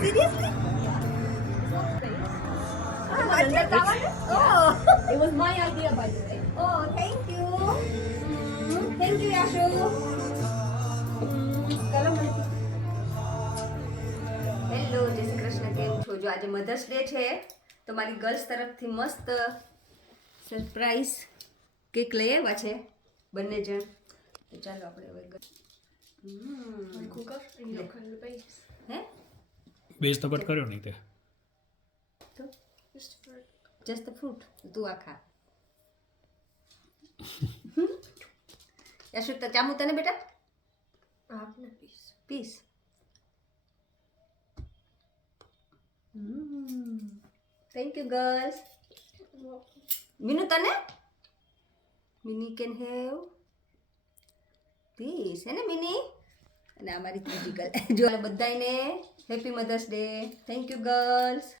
Seriously? Oh, It was my idea, by the way. oh, thank you. Thank you, Yashu. ચાલો મળીએ. Hello, જય શ્રી કૃષ્ણ. કેમ છો? જો આજે મધર્સ ડે છે તો મારી ગર્લ્સ તરફથી મસ્ત સરપ્રાઈઝ કેક લઈ આવ્યા છે બંને જણ. તો ચાલો આપણે હવે Cooker and you can the base. હે બેઝ તો કટ કર્યો નહીં તે તો Just for જસ્ટ ફ્રૂટ તું આ ખા. યશુ તો ચામુ તને બેટા half a piece. Piece. Thank you girls. Minu તને મિની કેન હેવ પીસ હે ને મિની. અને અમારી ત્રીજી ગર્લ જો બધાને happy mother's day. Thank you girls.